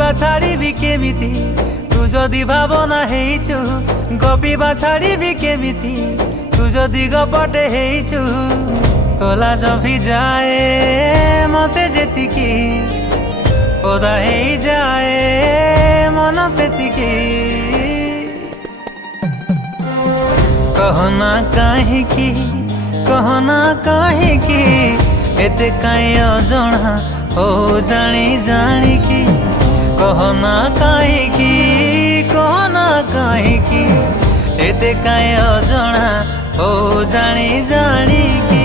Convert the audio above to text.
গপিবা ছাড়িবি কেমিতি তু যদি ভাবনা ହେଇଛୁ গপিবা ছাড়িবি কেমিতি তু যদি গপটে ହେଇଛୁ তোলা জভি যায় মতে যেতিকি ওদা ହେଇ যায় মন সেতিকি कहना काहेकि एते काई अजणा हो जानी जानिकी कहना काहेकि एते काई अजणा हो जानी जानिकी।